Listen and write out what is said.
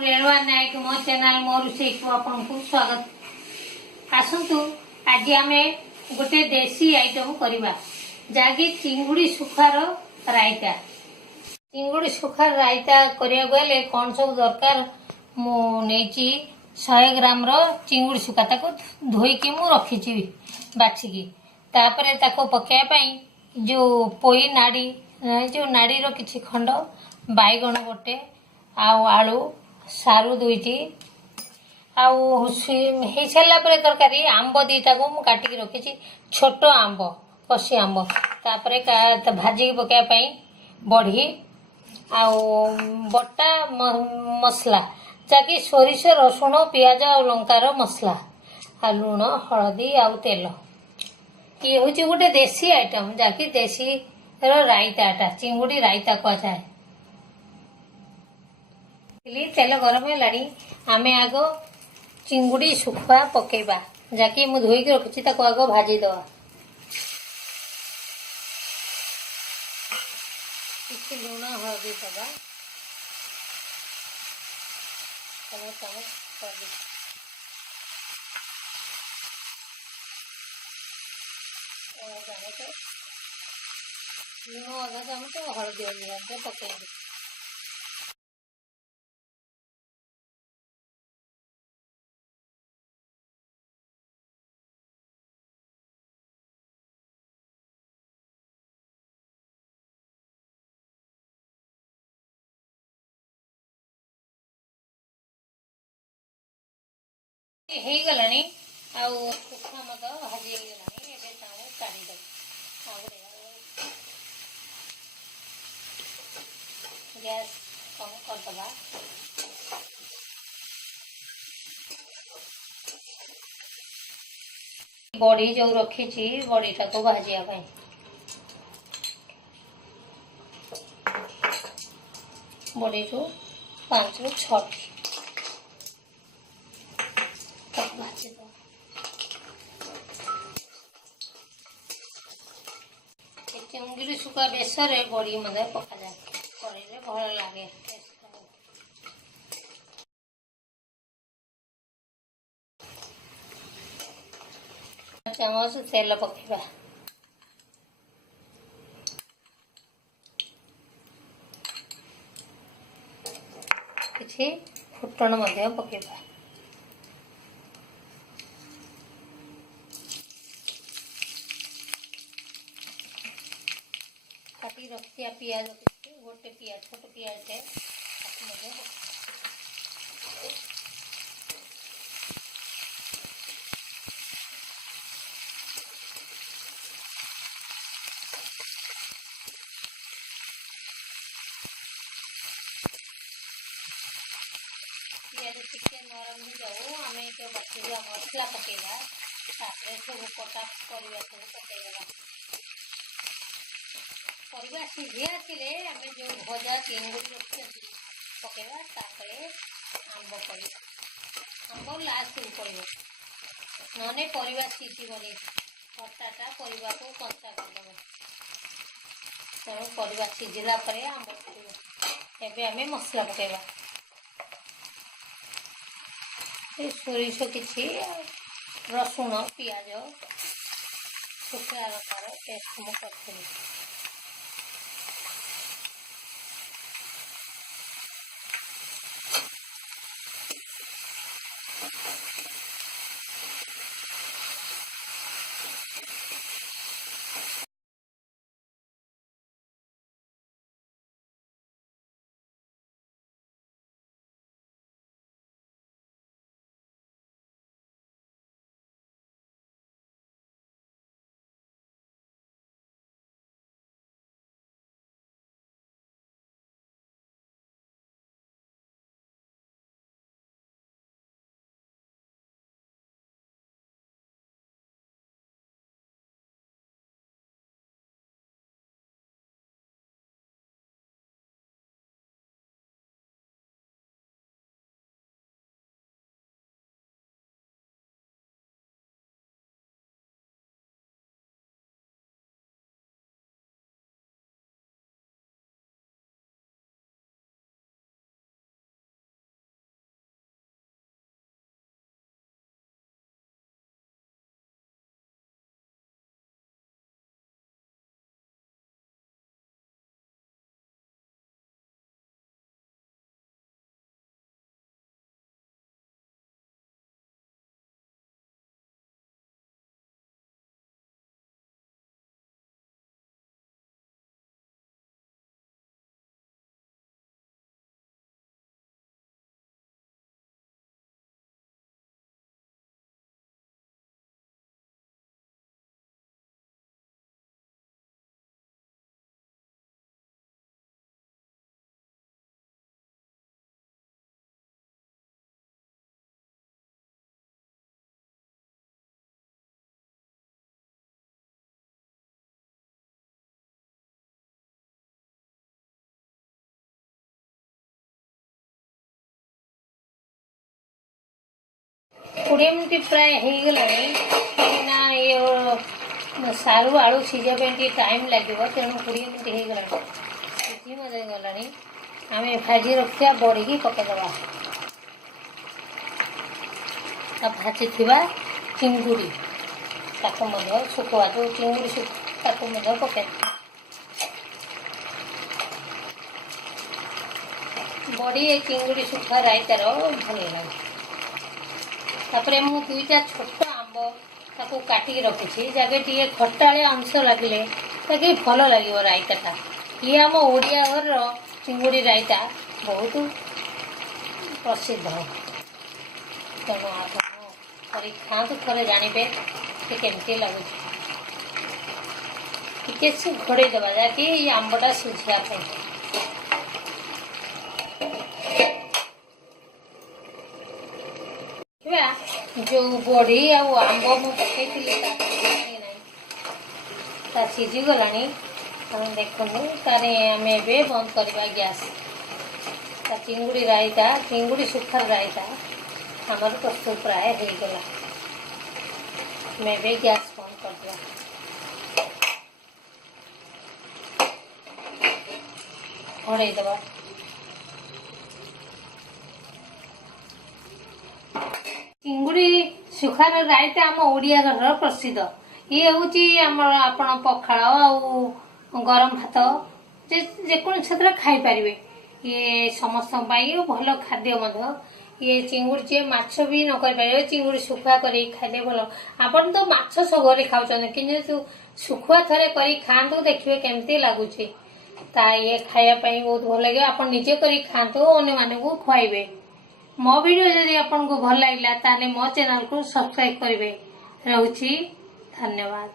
रेणुआ नायक मो चैनल मो रोषे को आपन को स्वागत। आसंतु आज आमे गोटे देसी आइटम करबा जागी चिंगुड़ी सुखार रायता। चिंगुड़ी सुखार रायता करिया गले कोन सब दरकार मु नेची 100 ग्राम रो चिंगुड़ी सुखा ताको धोई के मु रखी छी बाछि की तापरे ताको पकाया पई जो पोई नाड़ी जो नाड़ी रो किछि खंड बाइगण गोटे आउ आलू सारू दुईटी आउ हे सारा तरकारी आंब दीटा को मु काटिकी रखी छोट आंब कसी आंब तापरे भाजी पकाया बड़ी आउ बटा मसला जाकि सोरिष रसुण पियाज आ लंकार मसला आ लुण हलदी आउ तेल ये हूँ गोटे देसी आइटम जाकि देसी रायताटा चिंगुड़ी रायता कहुए। तेल गरम है आमे आग चिंगुड़ी सुखुआ पकेबा जाकि मु धोई के रखी आग भाजी दवा किसी लुण हलदी दवा लुण अधा चामच हलदी अधा पकड़ हो गलानी सुखा मत भाजी गलानी काढ़ी गैस कम करदबा बड़ी जो रखी बड़ीटा को भाजिया बड़ी रू 5 ରୁ 6 चिंगुड़ी सुखा बेसर बड़ी मध्य पका जाए करे भल लगे चामच तेल पकेबा किछि फुटण मध्य पकेबा काटी रखिया पियाज गोटे पियाज छोट पियाज पियाज टिके नरम हो जाऊ आम जो बाकी मसला पकेगा सब कटा परिया सब पकेगा परिवा सीझी आसिले आम जो भजा चिंगुड़ी रखी पकेवा आंब पड़ा आंब लास्ट को पड़ो नने परिवा सीझीबनी खटाटा परिवा को कंचा करदे तेणु परिवा सीझिला परे आंब पड़ो एबे आम मसला पकेवा सोरिष किछि रसुण पियाज शुखला लंकार पेस्ट मु करथि। 20 मिनिट प्राय हो गलानी कहीं ये सारू आलू सीझा टाइम लगे तेणु 20 मिनिट हो गला सीझी मजे गला आम भाजी रखा बड़ी की पकईदबा भाजी थी चिंगुड़ी शुखुआ जो चिंगुड़ी पकई बड़ी चिंगुड़ी शुखुआ रायतार भल लगे तापर मु 2टा छोट आंब ताको काटिकी रखी जगह टे खटाड़िया अंश लगे ताकि भल लगे रायताटा ये आम ओडिया घर चिंगुड़ी रायता बहुत प्रसिद्ध तेणु आप खाँतु थे जानवे केमती लगुच टे घोड़े दबा जाकि ये आंबटा सीझापी जो बड़ी आंब मु पकई सीझी गला देखु तार आम ए बंद करवा गैस चिंगुड़ी रायता चिंगुड़ी सुखार रायता आमर प्रस्तुत प्राय हो गला मैं भी गैस बंद कर दिया घोड़े दबा चिंगुड़ी सुखार रायता आम ओडिया घर प्रसिद्ध ये हूँ आपण पखाड़ गरम भात जेको क्षेत्र खाईपर ये समस्त भल खाद्य ये चिंगुड़ी जी माछ भी न कर चिंगुड़ी सुखुआ कर खाइले भल आपन तो माछ सगरे खाऊँ कि सुखुआ थे कर खातु देखिए केमती लगुच ये खायापाई बहुत भल लगे आप निजे कर खातु अन्य मानक खुआइबे मो वीडियो जदि आपन को भल लगा ताले मो चैनल को सब्सक्राइब करेंगे। रोची धन्यवाद।